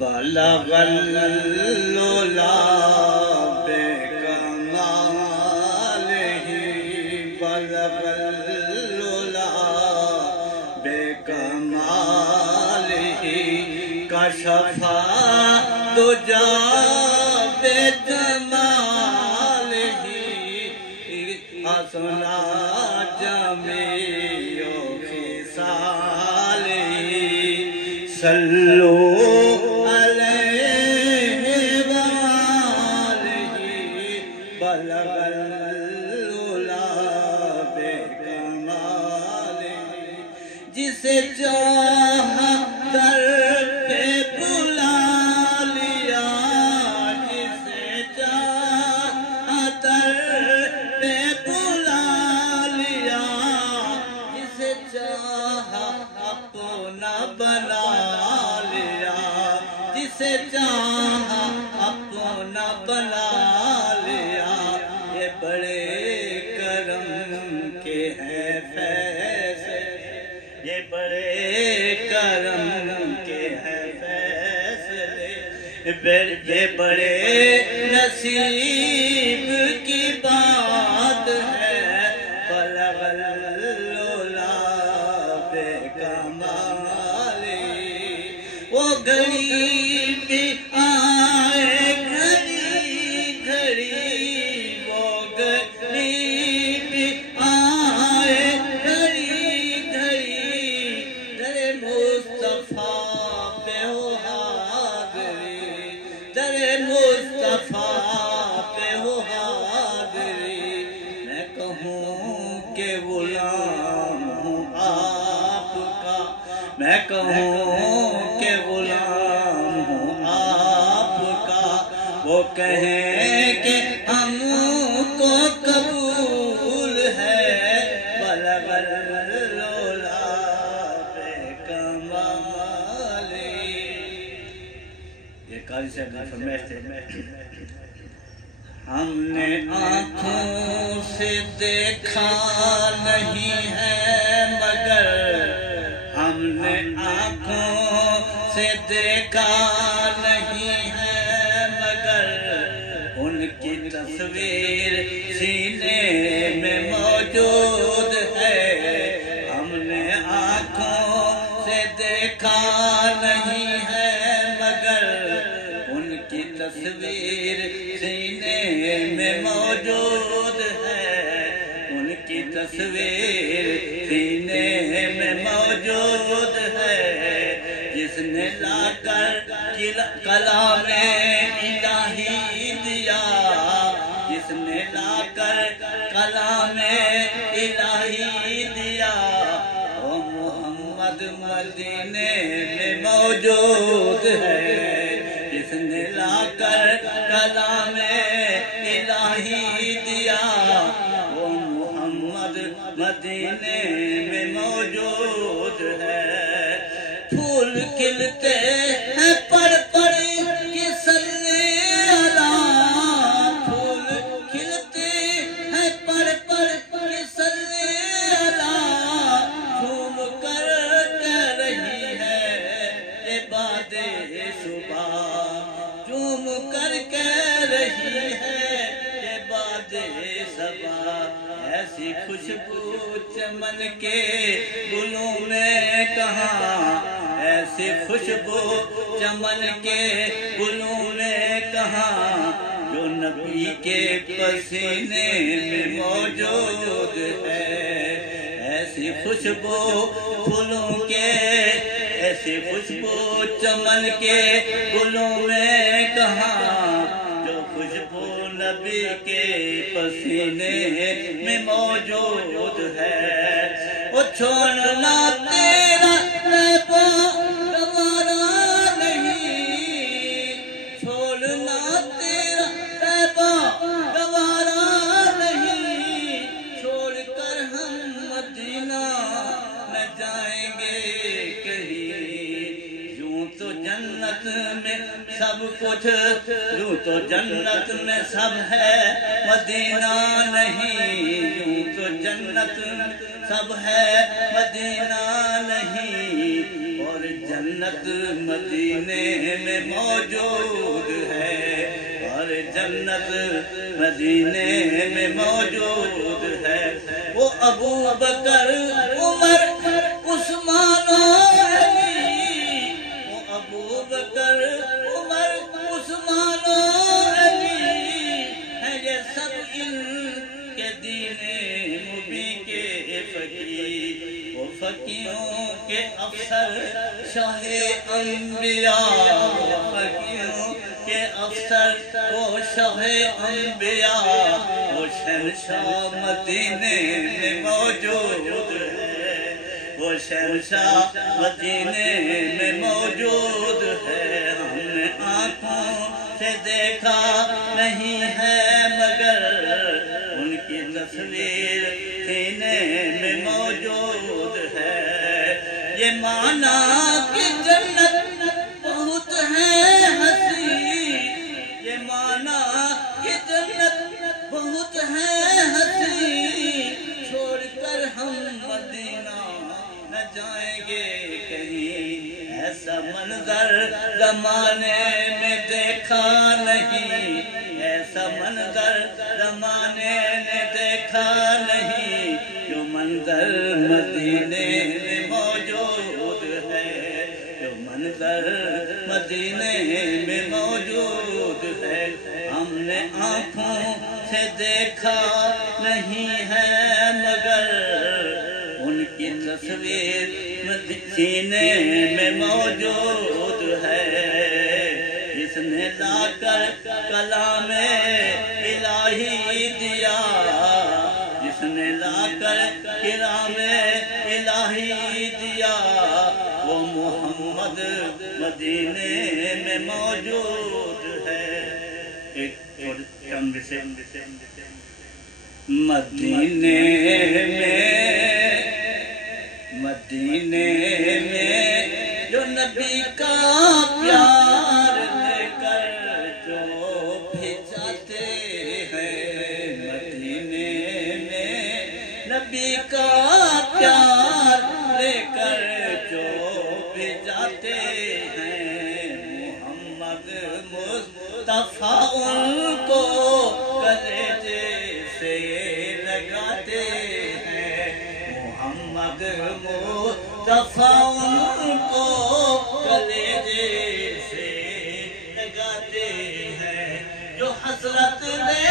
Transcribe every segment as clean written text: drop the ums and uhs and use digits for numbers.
بلغ العلا بکمالہ بلغ العلا بکمالہ کشف الدجی بجمالہ حسنا جمیع خصالہ صلو بلغ العلا بکمالہ جسے چاہا در پہ بلا لیا جسے چاہا در پہ بلا لیا جسے چاہا اپنا بنا لیا جسے چاہا اپنا بنا بڑے کرم کے ہیں فیصلے یہ بڑے کرم کے ہیں فیصلے یہ بڑے نصیب کی بات ہے بلغ العلا بکمالہ وہ غریب آئے میں کہوں کہ غلام ہوں آپ کا میں کہوں کہ غلام ہوں آپ کا وہ کہیں کہ ہم کو قبول ہے بلغ العلا بکمالہ یہ قاری صاحب نے فرمائش تھے ہم نے آنکھوں سے دیکھا نہیں ہے مگر ہم نے آنکھوں سے دیکھا نہیں ہے مگر ان کی تصویر سینے میں موجود ہے ہم نے آنکھوں سے دیکھا نہیں ہے مگر ان کی تصویر سینے میں موجود ہے ان کی تصویر سینے میں موجود ہے جس نے لا کر کلام الہی دیا جس نے لا کر کلام الہی دیا وہ محمد مدینے میں موجود ہے جس نے لا کر کلام الہی دیا وہ محمد مدینے میں موجود ہے پھول کھلتے ہیں پر کی صلی اللہ پھول کھلتے ہیں پر کی صلی اللہ جھوم کر کہہ رہی ہے عباد صبح جھوم کر کہہ رہی ہے عباد صبح ایسی خوشبو چمن کے گلوں میں کہاں ایسی خوشبو چمن کے گلوں میں کہاں جو نبی کے پسینے میں موجود ہے ایسی خوشبو پھولوں کے ایسی خوشبو چمن کے گلوں میں کہاں جو خوشبو نبی کے پسینے میں موجود ہے وہ چھوڑنا تیرا رہبا گوارا نہیں چھوڑنا تیرا رہبا گوارا نہیں چھوڑ کر ہم مدینہ نہ جائیں گے کہیں یوں تو جنت میں سب کچھ یوں تو جنت میں سب ہے مدینہ نہیں یوں تو جنت میں سب ہے مدینہ نہیں اور جنت جنت مدینے میں موجود ہے، اور جنت مدینے میں موجود ہے۔ وہ ابو بکر عمر عثمان و علی، وہ ابو بکر عمر عثمان و علی ہے، یہ سب ان کے دین مبین کے فقیر، وہ فقیروں کے افسر شاہ انبیاء، فقیروں کے افسر وہ شاہ انبیاء، وہ شہنشاہ مدینے میں موجود ہے، وہ شہنشاہ مدینے میں موجود ہے۔ ہم نے آنکھوں سے دیکھا نہیں ہے مگر ان کی تصویر سینے میں موجود ہے۔ یہ مانا کہ جنت بہت ہے ہنسی، یہ مانا کہ جنت بہت ہے ہنسی، چھوڑ کر ہم مدینہ نہ جائیں گے کہیں، ایسا منظر زمانے میں دیکھا نہیں، ایسا منظر زمانے نے دیکھا نہیں، جو منظر مدینے میں موجود ہے، جو منظر مدینے میں موجود ہے۔ ہم نے آنکھوں سے دیکھا نہیں ہے مگر ان کی تصویر سینے میں موجود ہے۔ جس نے لا کر کلام الہی دیا، جس نے لا کر کلام الہی دیا، وہ محمد مدینے میں موجود ہے۔ ایک چند سے مدینے میں جو نبی کا پیار لے کر جو بھی جاتے ہیں، مدینے میں نبی کا پیار لے کر جو بھی جاتے ہیں، محمد مصطفیٰ ان کو کلیجے سے لگاتے ہیں، محمد مصطفیٰ ان کو کلیجے سے لگاتے ہیں، جو حسرت لے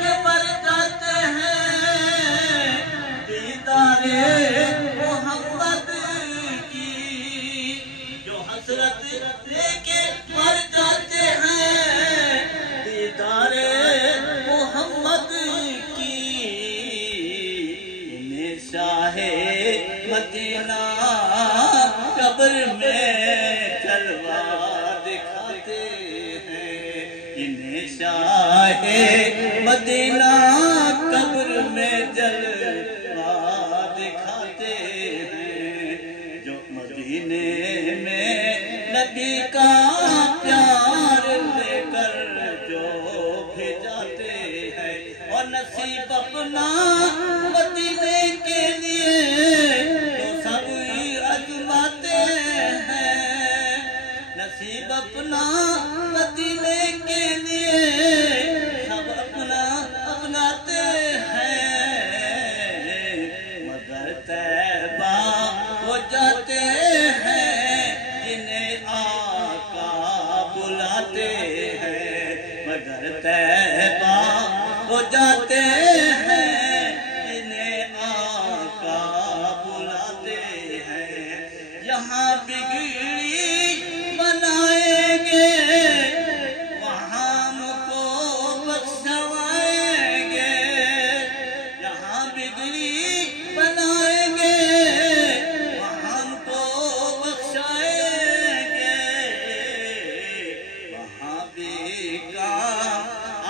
کے مر جاتے ہیں، دیدار محمد کی، جو حسرت لے کے مر جاتے ہیں، دیدار محمد کی، انہیں شاہ مدینہ قبر میں جلوہ دکھاتے ہیں، انہیں شاہ مدینہ قبر میں جلوہ دکھاتے ہیں، جو مدینے میں نبی کا پیار لے کر جو بھی جاتے ہیں، اور نصیب اپنا مدینے کے لیے تو سب آزماتے ہیں، نصیب اپنا مدینے کے لیے سب اپنا اپناتے ہیں، مگر طیبہ ہو جاتے ہیں جنہیں آقا بلاتے ہیں، مگر طیبہ ہو جاتے ہیں جنہیں آقا بلاتے ہیں۔ یہاں بگڑی بنائیں گے، وہاں ہم کو بخشوائیں گے، یہاں بگڑی بنائیں گے، وہاں ہم کو بخشائیں گے، وہاں بھی کام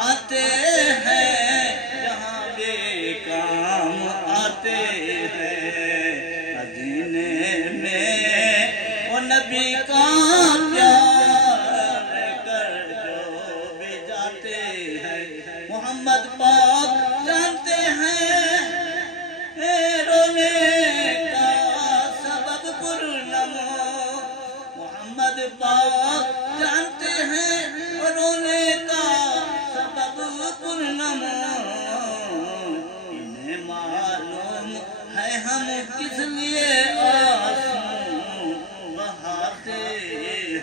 آتے ہیں، کس لیے آنسو بہاتے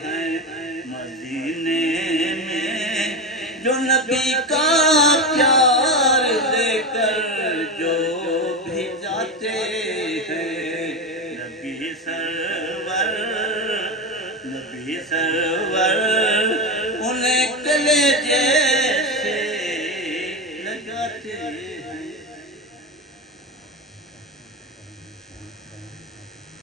ہیں مدینے میں جو نبی کا پیار لے کر جو بھی جاتے ہیں نبی سرور انہیں کلیجے